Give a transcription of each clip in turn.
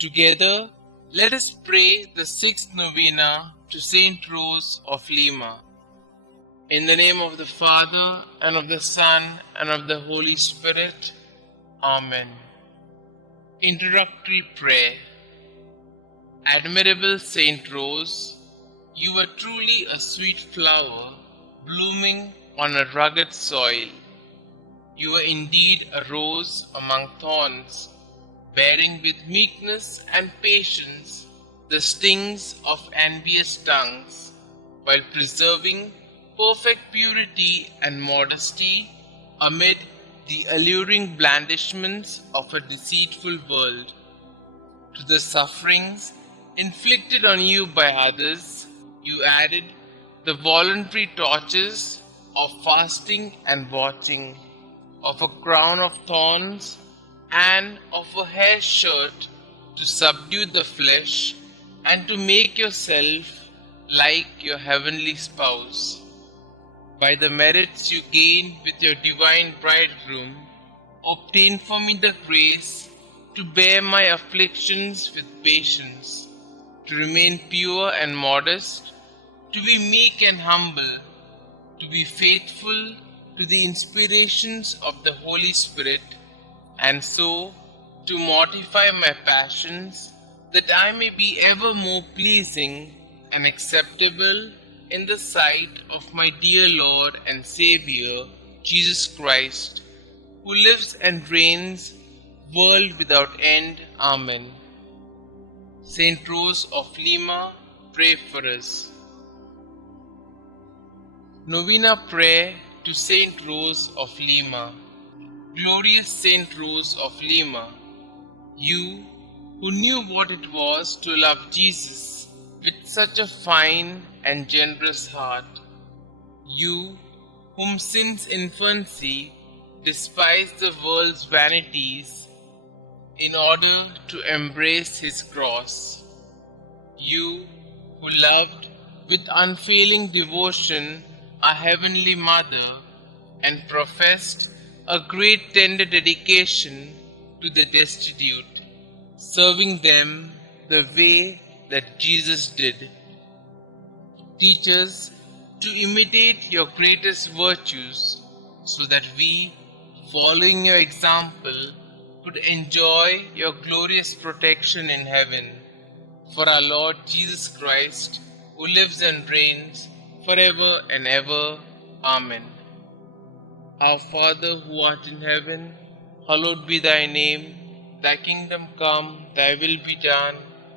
Together, let us pray the sixth novena to St Rose of Lima. In the name of the Father, and of the Son, and of the Holy Spirit. Amen. Introductory Prayer. Admirable St Rose, you were truly a sweet flower, blooming on a rugged soil. You were indeed a rose among thorns, bearing with meekness and patience the stings of envious tongues, while preserving perfect purity and modesty amid the alluring blandishments of a deceitful world. To the sufferings inflicted on you by others, you added the voluntary tortures of fasting and watching, of a crown of thorns and of a hair shirt to subdue the flesh and to make yourself like your heavenly spouse. By the merits you gained with your divine bridegroom, obtain for me the grace to bear my afflictions with patience, to remain pure and modest, to be meek and humble, to be faithful to the inspirations of the Holy Spirit, and so to mortify my passions, that I may be ever more pleasing and acceptable in the sight of my dear Lord and Xavier, Jesus Christ, who lives and reigns, world without end. Amen. St Rose of Lima, pray for us. Novena Prayer to St Rose of Lima. Glorious St Rose of Lima, you who knew what it was to love Jesus with such a fine and generous heart, you whom since infancy despised the world's vanities in order to embrace his cross, you who loved with unfailing devotion our Heavenly Mother and professed a great tender dedication to the destitute, serving them the way that Jesus did. Teach us to imitate your greatest virtues, so that we, following your example, could enjoy your glorious protection in heaven. For our Lord Jesus Christ, who lives and reigns forever and ever. Amen. Our Father who art in heaven, hallowed be thy name. Thy kingdom come, thy will be done,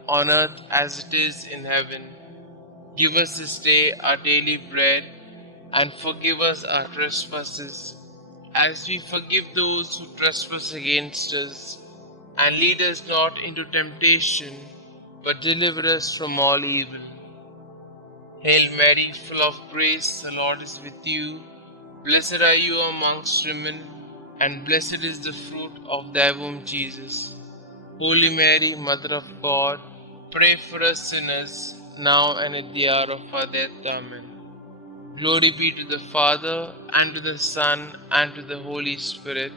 on earth as it is in heaven. Give us this day our daily bread, and forgive us our trespasses, as we forgive those who trespass against us. And lead us not into temptation, but deliver us from all evil. Hail Mary, full of grace, the Lord is with you. Blessed are you amongst women, and blessed is the fruit of thy womb, Jesus. Holy Mary, Mother of God, pray for us sinners, now and at the hour of our death. Amen. Glory be to the Father, and to the Son, and to the Holy Spirit,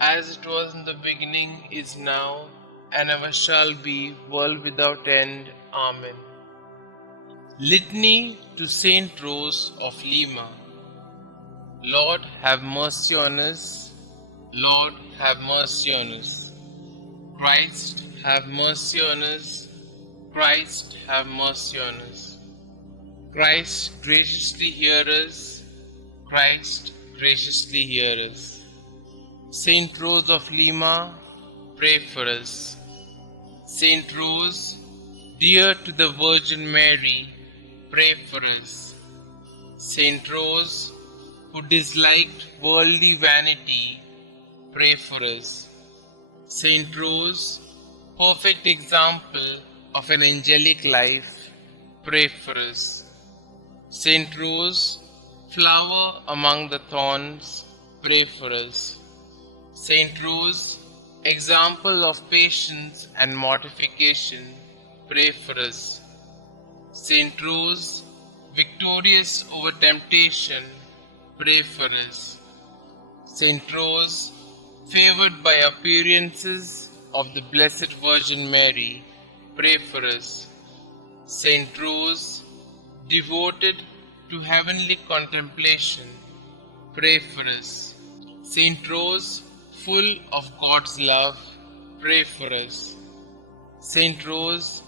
as it was in the beginning, is now, and ever shall be, world without end. Amen. Litany to St Rose of Lima. Lord, have mercy on us. Lord, have mercy on us. Christ, have mercy on us. Christ, have mercy on us. Christ, graciously hear us. Christ, graciously hear us. St Rose of Lima, pray for us. St Rose, dear to the Virgin Mary, pray for us. St Rose, who disliked worldly vanity, pray for us. St Rose, perfect example of an angelic life, pray for us. St Rose, flower among the thorns, pray for us. St Rose, example of patience and mortification, pray for us. St Rose, victorious over temptation, pray for us. St Rose, favored by appearances, of the Blessed Virgin Mary, pray for us. St Rose, devoted to heavenly contemplation, pray for us. St Rose, full of God's love, pray for us. St Rose,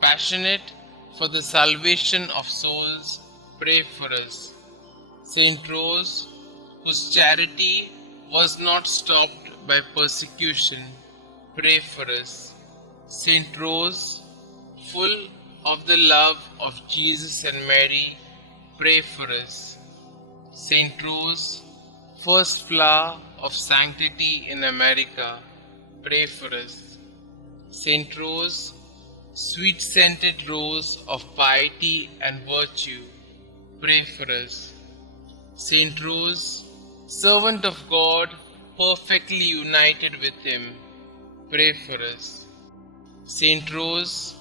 passionate for the salvation of souls, pray for us. St Rose, whose charity was not stopped by persecution, pray for us. St Rose, full of the love of Jesus and Mary, pray for us. St Rose, first flower of sanctity in America, pray for us. St Rose, sweet-scented rose of piety and virtue, pray for us. St Rose, servant of God, perfectly united with Him, pray for us. St Rose,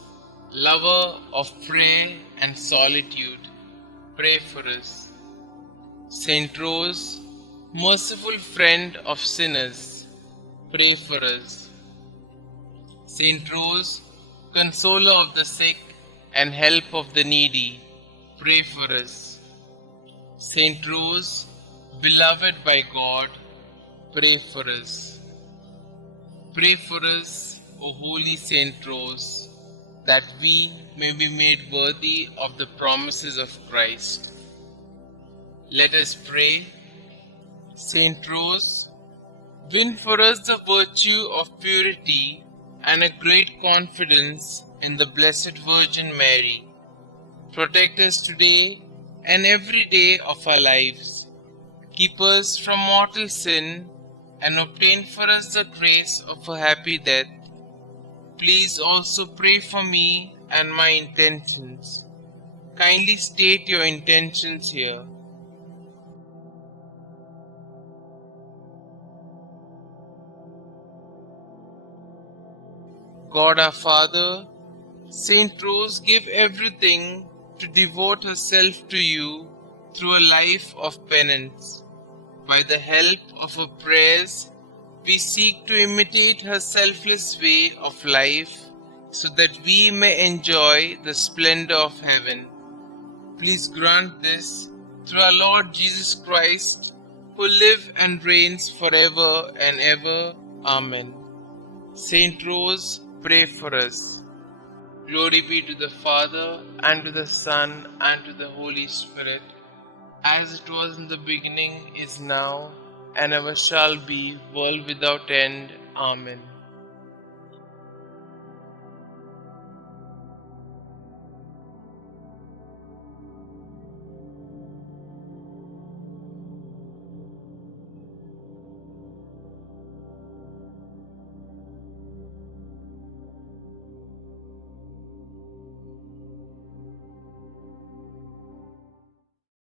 lover of prayer and solitude, pray for us. St Rose, merciful friend of sinners, pray for us. St Rose, consoler of the sick and help of the needy, pray for us. St Rose, beloved by God, pray for us. Pray for us, O Holy St Rose, that we may be made worthy of the promises of Christ. Let us pray. St Rose, win for us the virtue of purity and a great confidence in the Blessed Virgin Mary. Protect us today and every day of our lives. Keep us from mortal sin and obtain for us the grace of a happy death. Please also pray for me and my intentions. Kindly state your intentions here. God our Father, St Rose gave everything to devote herself to you through a life of penance. By the help of her prayers, we seek to imitate her selfless way of life so that we may enjoy the splendor of heaven. Please grant this through our Lord Jesus Christ, who lives and reigns forever and ever. Amen. Saint Rose, pray for us. Glory be to the Father, and to the Son, and to the Holy Spirit, as it was in the beginning, is now, and ever shall be, world without end. Amen.